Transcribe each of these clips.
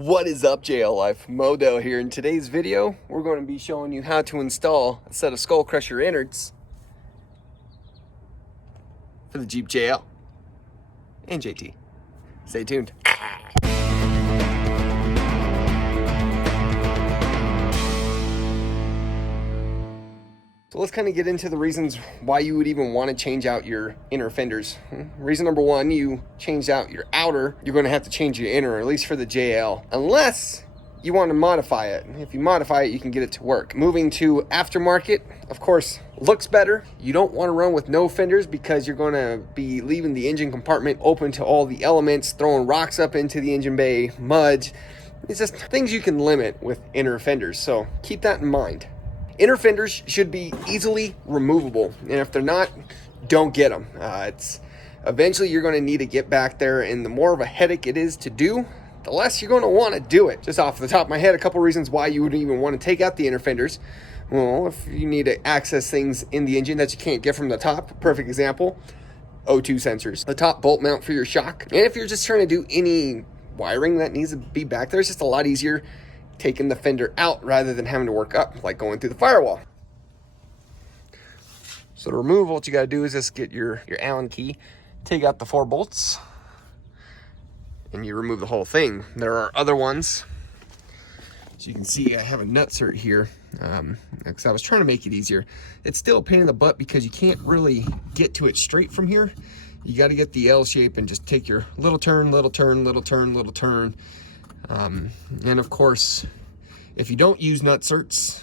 What is up, JL Life? Modell here. In today's video, we're going to be showing you how to install a set of Skull Krusher innards for the Jeep JL and JT. Stay tuned. So let's kind of get into the reasons why you would even want to change out your inner fenders. Reason number one, you changed out your outer, you're going to have to change your inner, at least for the JL, unless you want to modify it. If you modify it, you can get it to work. Moving to aftermarket, of course, looks better. You don't want to run with no fenders because you're going to be leaving the engine compartment open to all the elements, throwing rocks up into the engine bay, mud. It's just things you can limit with inner fenders, so keep that in mind. Inner fenders should be easily removable, and if they're not, don't get them. Eventually you're going to need to get back there, and the more of a headache it is to do, the less you're going to want to do it. Just off the top of my head, a couple reasons why you would even want to take out the inner fenders. Well, if you need to access things in the engine that you can't get from the top, perfect example, O2 sensors, the top bolt mount for your shock. And if you're just trying to do any wiring that needs to be back there, it's just a lot easier taking the fender out rather than having to work up, like going through the firewall. So to remove, what you got to do is just get your Allen key, take out the 4 bolts, and you remove the whole thing. There are other ones. So you can see I have a nutsert here because I was trying to make it easier. It's still a pain in the butt because you can't really get to it straight from here. You got to get the L shape and just take your little turn, little turn, little turn, little turn. And of course, if you don't use nutserts,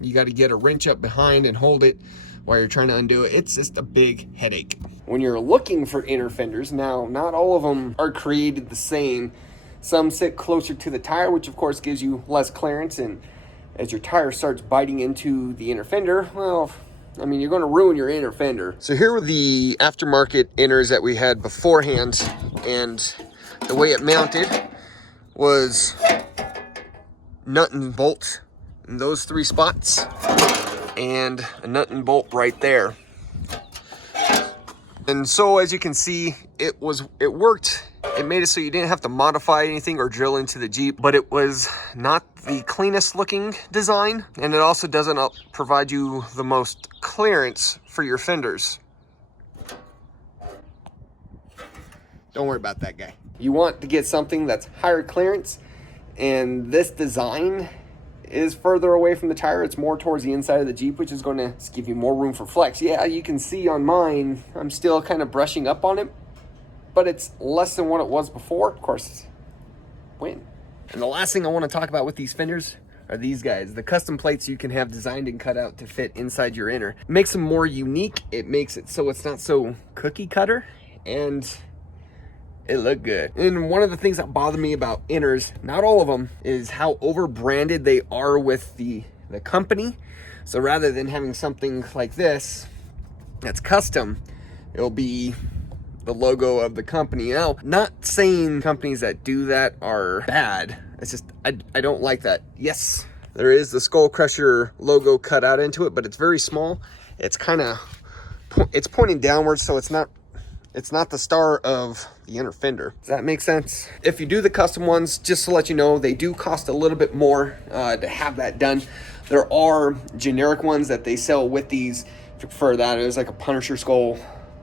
you got to get a wrench up behind and hold it while you're trying to undo it. It's just a big headache. When you're looking for inner fenders, now not all of them are created the same. Some sit closer to the tire, which of course gives you less clearance, and as your tire starts biting into the inner fender, well, I mean, you're going to ruin your inner fender. So here were the aftermarket inners that we had beforehand, and the way it mounted was nut and bolt in those 3 spots and a nut and bolt right there. And so as you can see, it worked. It made it so you didn't have to modify anything or drill into the Jeep, but it was not the cleanest looking design, and it also doesn't provide you the most clearance for your fenders. Don't worry about that guy. You want to get something that's higher clearance, and this design is further away from the tire. It's more towards the inside of the Jeep, which is going to give you more room for flex. Yeah, you can see on mine, I'm still kind of brushing up on it, but it's less than what it was before. Of course, win. And the last thing I want to talk about with these fenders are these guys. The custom plates you can have designed and cut out to fit inside your inner. It makes them more unique. It makes it so it's not so cookie cutter, and it looked good. And one of the things that bother me about inners, not all of them, is how over branded they are with the company. So rather than having something like this that's custom, it'll be the logo of the company. Now, not saying companies that do that are bad. It's just, I don't like that. Yes, there is the Skull Krusher logo cut out into it, but it's very small. It's kind of, it's pointing downwards, so it's not the star of the inner fender. Does that make sense? If you do the custom ones, just to let you know, they do cost a little bit more to have that done. There are generic ones that they sell with these. If you prefer that, there's like a Punisher skull,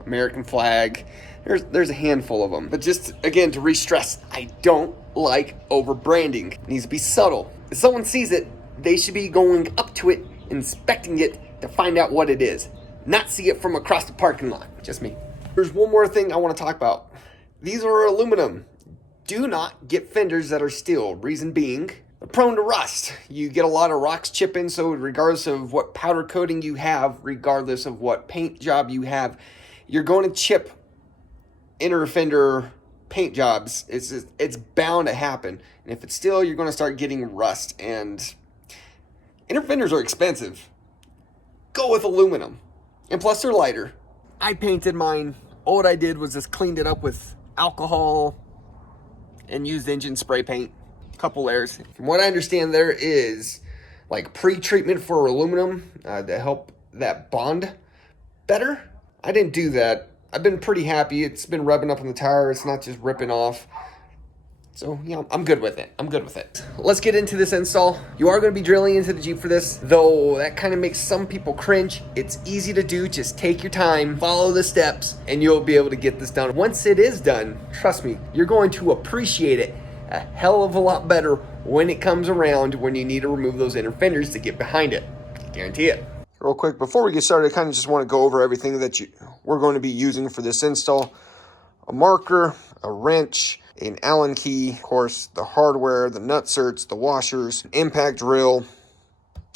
American flag. There's a handful of them. But just, again, to re-stress, I don't like over branding. It needs to be subtle. If someone sees it, they should be going up to it, inspecting it to find out what it is, not see it from across the parking lot. Just me. There's one more thing I want to talk about. These are aluminum. Do not get fenders that are steel. Reason being, they're prone to rust. You get a lot of rocks chipping, so regardless of what powder coating you have, regardless of what paint job you have, you're going to chip inner fender paint jobs. It's bound to happen. And if it's steel, you're going to start getting rust. And inner fenders are expensive. Go with aluminum. And plus, they're lighter. I painted mine. All what I did was just cleaned it up with alcohol and used engine spray paint, a couple layers. From what I understand, there is like pre-treatment for aluminum to help that bond better. I didn't do that. I've been pretty happy. It's been rubbing up on the tire. It's not just ripping off. So, yeah, I'm good with it. I'm good with it. Let's get into this install. You are going to be drilling into the Jeep for this, though that kind of makes some people cringe. It's easy to do. Just take your time, follow the steps, and you'll be able to get this done. Once it is done, trust me, you're going to appreciate it a hell of a lot better when it comes around when you need to remove those inner fenders to get behind it. Guarantee it. Real quick, before we get started, I kind of just want to go over everything that we're going to be using for this install. A marker, a wrench, an Allen key, of course, the hardware, the nutserts, the washers, an impact drill,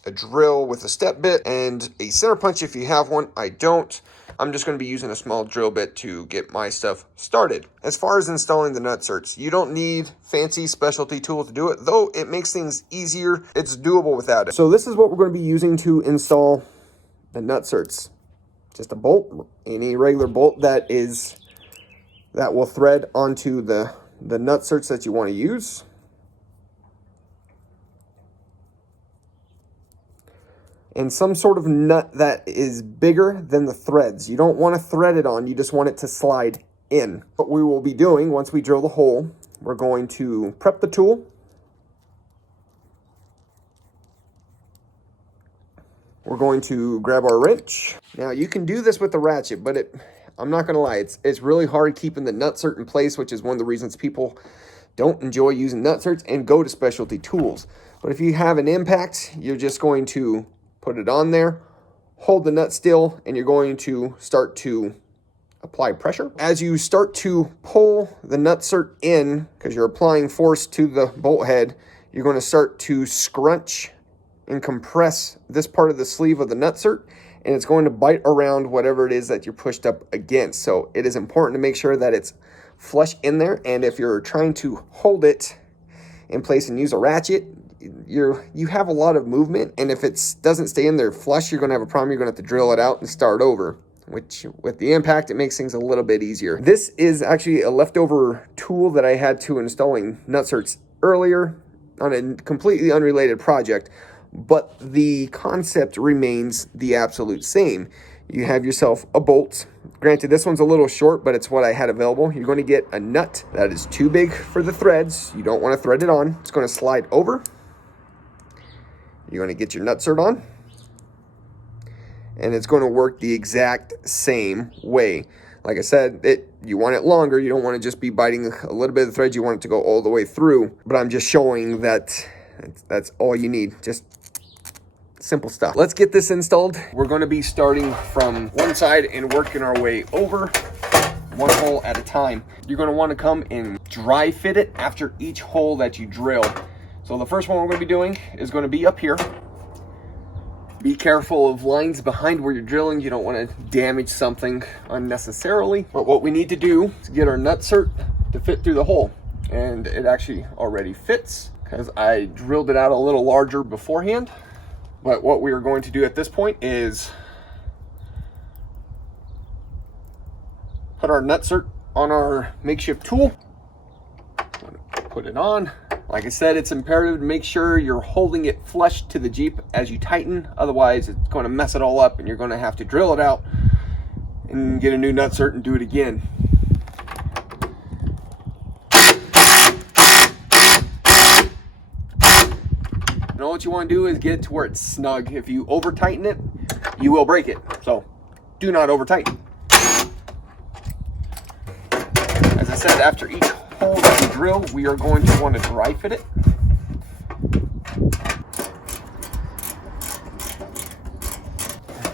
a drill with a step bit, and a center punch if you have one. I don't. I'm just going to be using a small drill bit to get my stuff started. As far as installing the nutserts, you don't need fancy specialty tool to do it, though it makes things easier. It's doable without it. So this is what we're going to be using to install the nutserts. Just a bolt, any regular bolt that will thread onto the nutserts that you want to use. And some sort of nut that is bigger than the threads. You don't want to thread it on, you just want it to slide in. What we will be doing once we drill the hole, we're going to prep the tool. We're going to grab our wrench. Now you can do this with the ratchet, but I'm not going to lie, it's really hard keeping the nutsert in place, which is one of the reasons people don't enjoy using nutserts and go to specialty tools. But if you have an impact, you're just going to put it on there, hold the nut still, and you're going to start to apply pressure. As you start to pull the nutsert in, because you're applying force to the bolt head, you're going to start to scrunch and compress this part of the sleeve of the nutsert, and it's going to bite around whatever it is that you're pushed up against. So it is important to make sure that it's flush in there, and if you're trying to hold it in place and use a ratchet, you have a lot of movement, and if it doesn't stay in there flush, you're going to have a problem. You're going to have to drill it out and start over, which with the impact, it makes things a little bit easier. This is actually a leftover tool that I had to installing nutserts earlier on a completely unrelated project, but the concept remains the absolute same. You have yourself a bolt. Granted, this one's a little short, but it's what I had available. You're going to get a nut that is too big for the threads. You don't want to thread it on. It's going to slide over. You're going to get your nutsert on, and it's going to work the exact same way. Like I said, you want it longer. You don't want to just be biting a little bit of the thread. You want it to go all the way through. But I'm just showing that that's all you need. Just simple stuff. Let's get this installed. We're going to be starting from one side and working our way over, one hole at a time. You're going to want to come and dry fit it after each hole that you drill. So the first one we're going to be doing is going to be up here. Be careful of lines behind where you're drilling. You don't want to damage something unnecessarily. But what we need to do is get our nutsert to fit through the hole. And it actually already fits because I drilled it out a little larger beforehand. But what we are going to do at this point is put our nutsert on our makeshift tool. Put it on. Like I said, it's imperative to make sure you're holding it flush to the Jeep as you tighten. Otherwise, it's going to mess it all up and you're going to have to drill it out and get a new nutsert and do it again. And all what you want to do is get it to where it's snug. If you over tighten it, you will break it. So do not over tighten. As I said, after each hole that we drill, we are going to want to dry fit it.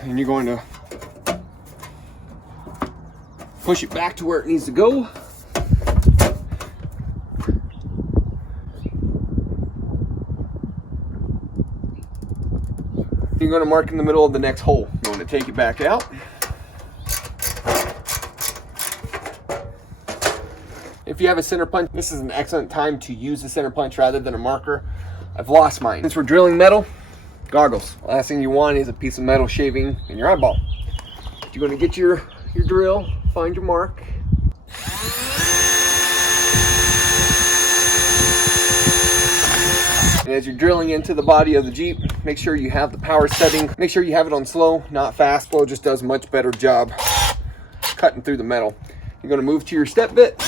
And you're going to push it back to where it needs to go. You're going to mark in the middle of the next hole. You're going to take it back out. If you have a center punch, this is an excellent time to use the center punch rather than a marker. I've lost mine. Since we're drilling metal, goggles. Last thing you want is a piece of metal shaving in your eyeball. You're going to get your drill, find your mark. And as you're drilling into the body of the Jeep, make sure you have the power setting. Make sure you have it on slow, not fast. Slow just does a much better job cutting through the metal. You're going to move to your step bit.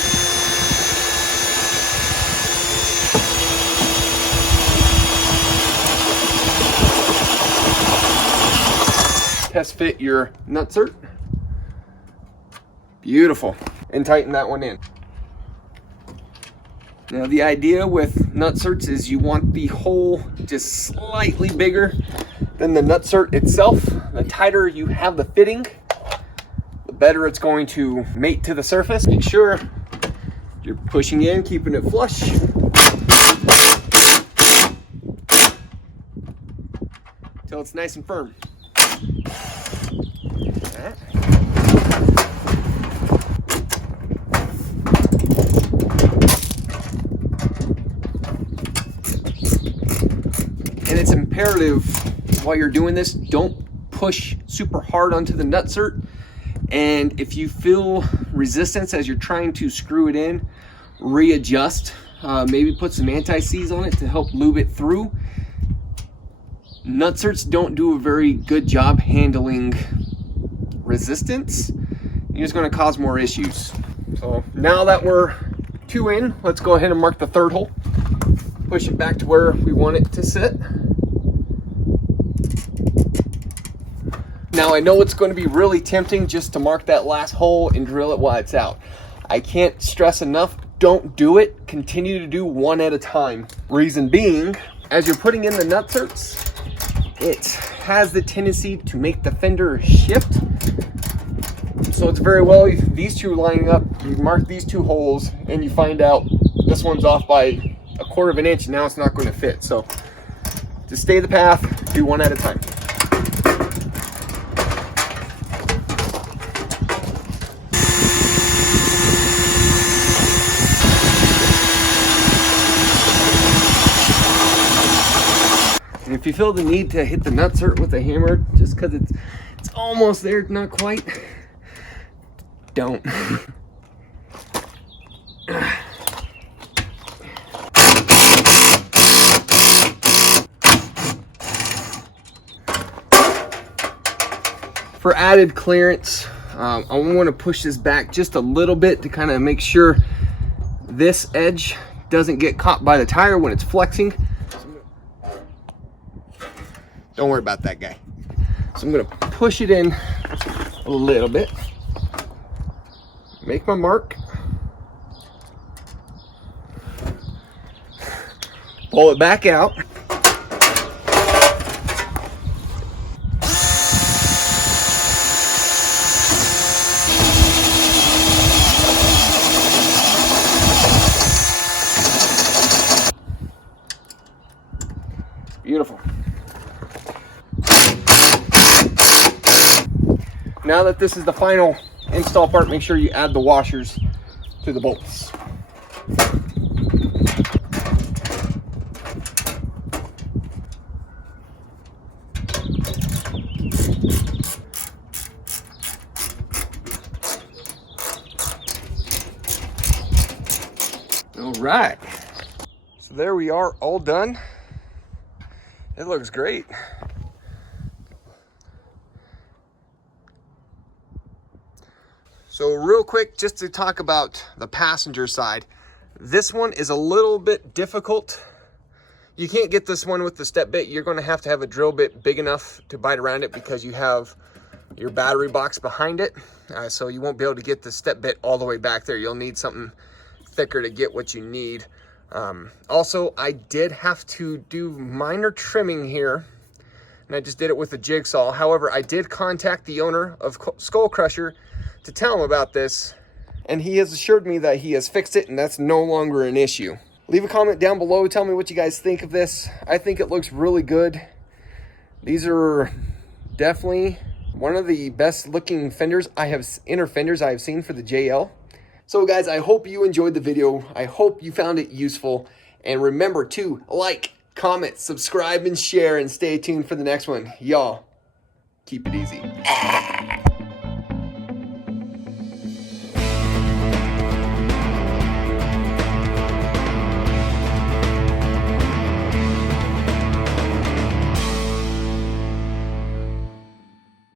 test fit your nutsert. Beautiful. And tighten that one in. Now the idea with nutserts is you want the hole just slightly bigger than the nutsert itself. The tighter you have the fitting, the better it's going to mate to the surface. Make sure you're pushing in, keeping it flush. Until it's nice and firm. That. And it's imperative while you're doing this, don't push super hard onto the nutsert. And if you feel resistance as you're trying to screw it in, readjust. Maybe put some anti-seize on it to help lube it through. Nutserts don't do a very good job handling resistance. You're just going to cause more issues. So now that we're 2 in, let's go ahead and mark the 3rd hole. Push it back to where we want it to sit. Now I know it's going to be really tempting just to mark that last hole and drill it while it's out. I can't stress enough, don't do it. Continue to do one at a time. Reason being, as you're putting in the nutserts, it has the tendency to make the fender shift. So it's very well, these two lining up, you mark these 2 holes and you find out this one's off by 1/4 of an inch, and now it's not going to fit. So just stay the path, do one at a time. And if you feel the need to hit the nutsert with a hammer just because it's almost there, not quite, don't. For added clearance, I want to push this back just a little bit to kind of make sure this edge doesn't get caught by the tire when it's flexing. Don't worry about that guy. So I'm going to push it in a little bit. Make my mark. Pull it back out. Beautiful. Now that this is the final install part, make sure you add the washers to the bolts. All right. So there we are, all done. It looks great. So real quick, just to talk about the passenger side, this one is a little bit difficult. You can't get this one with the step bit. You're going to have a drill bit big enough to bite around it because you have your battery box behind it. So you won't be able to get the step bit all the way back there. You'll need something thicker to get what you need. Also, I did have to do minor trimming here, and I just did it with a jigsaw. However, I did contact the owner of Skull Krusher to tell him about this, and he has assured me that he has fixed it and that's no longer an issue. Leave a comment down below, tell me what you guys think of this. I think it looks really good. These are definitely one of the best looking fenders inner fenders I have seen for the JL. So guys, I hope you enjoyed the video. I hope you found it useful, and remember to like, comment, subscribe, and share, and stay tuned for the next one. Y'all, keep it easy.